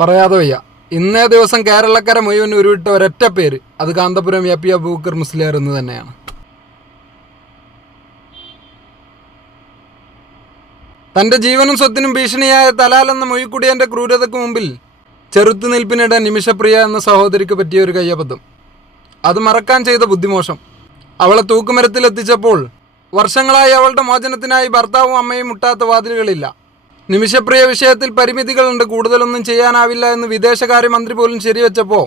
പറയാതെ വയ്യ. ഇന്നേ ദിവസം കേരളക്കര മുഴുവൻ ഉരുവിട്ട ഒരൊറ്റ പേര്. അത് കാന്തപുരം എ പി അബൂക്കർ മുസ്ലിയാർ എന്ന് തന്നെയാണ്. തന്റെ ജീവനും സ്വത്തിനും ഭീഷണിയായ തലാൽ എന്ന മൊഴിക്കുടിയന്റെ ക്രൂരതയ്ക്ക് മുമ്പിൽ ചെറുത്തുനിൽപ്പിനിടെ നിമിഷപ്രിയ എന്ന സഹോദരിക്ക് പറ്റിയ ഒരു കയ്യബദ്ധം. അത് മറക്കാൻ ചെയ്ത ബുദ്ധിമോശം. അവളെ തൂക്കുമരത്തിലെത്തിച്ചപ്പോൾ വർഷങ്ങളായി അവളുടെ മോചനത്തിനായി ഭർത്താവും അമ്മയും മുട്ടാത്ത വാതിലുകളില്ല. നിമിഷപ്രിയ വിഷയത്തിൽ പരിമിതികളുണ്ട്. കൂടുതലൊന്നും ചെയ്യാനാവില്ല എന്ന് വിദേശകാര്യമന്ത്രി പോലും ശരിവെച്ചപ്പോൾ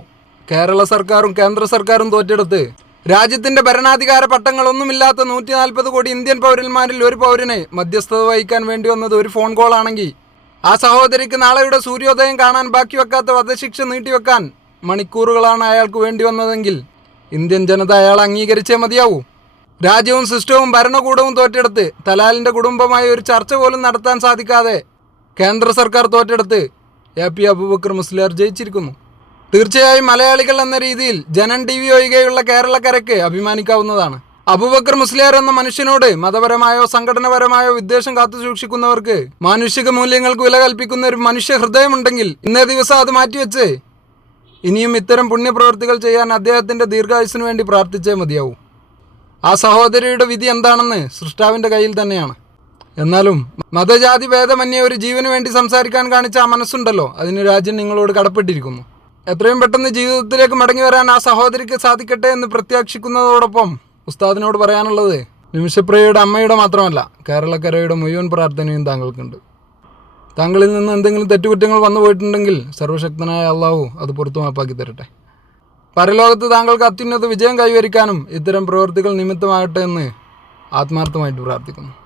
കേരള സർക്കാരും കേന്ദ്ര സർക്കാരും തോറ്റെടുത്ത്. രാജ്യത്തിന്റെ ഭരണാധികാര പട്ടങ്ങളൊന്നുമില്ലാത്ത നൂറ്റി നാൽപ്പത് കോടി ഇന്ത്യൻ പൗരന്മാരിൽ ഒരു പൗരനെ മധ്യസ്ഥത വഹിക്കാൻ വേണ്ടി വന്നത് ഒരു ഫോൺ കോൾ ആണെങ്കിൽ. ആ സഹോദരിക്ക് നാളെയുടെ സൂര്യോദയം കാണാൻ ബാക്കി വെക്കാത്ത വധശിക്ഷ നീട്ടിവെക്കാൻ മണിക്കൂറുകളാണ് അയാൾക്ക് വേണ്ടി വന്നതെങ്കിൽ ഇന്ത്യൻ ജനത അയാൾ അംഗീകരിച്ചേ മതിയാവൂ. രാജ്യവും സിസ്റ്റവും ഭരണകൂടവും തോറ്റെടുത്ത് തലാലിന്റെ കുടുംബമായി ഒരു ചർച്ച പോലും നടത്താൻ സാധിക്കാതെ കേന്ദ്ര സർക്കാർ തോറ്റെടുത്ത് എ പി അബൂബക്കർ മുസ്ലിയാർ ജയിച്ചിരിക്കുന്നു. തീർച്ചയായും മലയാളികൾ എന്ന രീതിയിൽ ജനൻ ടി വി ഒഴികെയുള്ള കേരളക്കരയ്ക്ക് അഭിമാനിക്കാവുന്നതാണ്. അബൂബക്കർ മുസ്ലിയാർ എന്ന മനുഷ്യനോട് മതപരമായോ സംഘടനപരമായോ വിദ്വേഷം കാത്തു സൂക്ഷിക്കുന്നവർക്ക് മാനുഷിക മൂല്യങ്ങൾക്ക് വില കൽപ്പിക്കുന്ന ഒരു മനുഷ്യ ഹൃദയമുണ്ടെങ്കിൽ ഇന്നേ ദിവസം അത് മാറ്റിവെച്ച് ഇനിയും ഇത്തരം പുണ്യപ്രവർത്തികൾ ചെയ്യാൻ അദ്ദേഹത്തിന്റെ ദീർഘായുസിനു വേണ്ടി പ്രാർത്ഥിച്ചേ മതിയാവൂ. ആ സഹോദരിയുടെ വിധി എന്താണെന്ന് സൃഷ്ടാവിന്റെ കയ്യിൽ തന്നെയാണ്. എന്നാലും മതജാതി ഭേദമന്യേ ഒരു ജീവന് വേണ്ടി സംസാരിക്കാൻ കാണിച്ച ആ മനസ്സുണ്ടല്ലോ. അതിന് രാജ്യം നിങ്ങളോട് കടപ്പെട്ടിരിക്കുന്നു. എത്രയും പെട്ടെന്ന് ജീവിതത്തിലേക്ക് മടങ്ങി വരാൻ ആ സഹോദരിക്ക് സാധിക്കട്ടെ എന്ന് പ്രത്യാക്ഷിക്കുന്നതോടൊപ്പം ഉസ്താദിനോട് പറയാനുള്ളത് നിമിഷപ്രിയയുടെ അമ്മയുടെ മാത്രമല്ല കേരളക്കരയുടെ മുഴുവൻ പ്രാർത്ഥനയും താങ്കൾക്കുണ്ട്. താങ്കളിൽ നിന്ന് എന്തെങ്കിലും തെറ്റുകുറ്റങ്ങൾ വന്നു പോയിട്ടുണ്ടെങ്കിൽ സർവശക്തനായ അള്ളാഹു അത് പുറത്തു മാപ്പാക്കി തരട്ടെ. പരലോകത്ത് താങ്കൾക്ക് അത്യുന്നത വിജയം കൈവരിക്കാനും ഇത്തരം പ്രവൃത്തികൾ നിമിത്തമാകട്ടെ എന്ന് ആത്മാർത്ഥമായിട്ട് പ്രാർത്ഥിക്കുന്നു.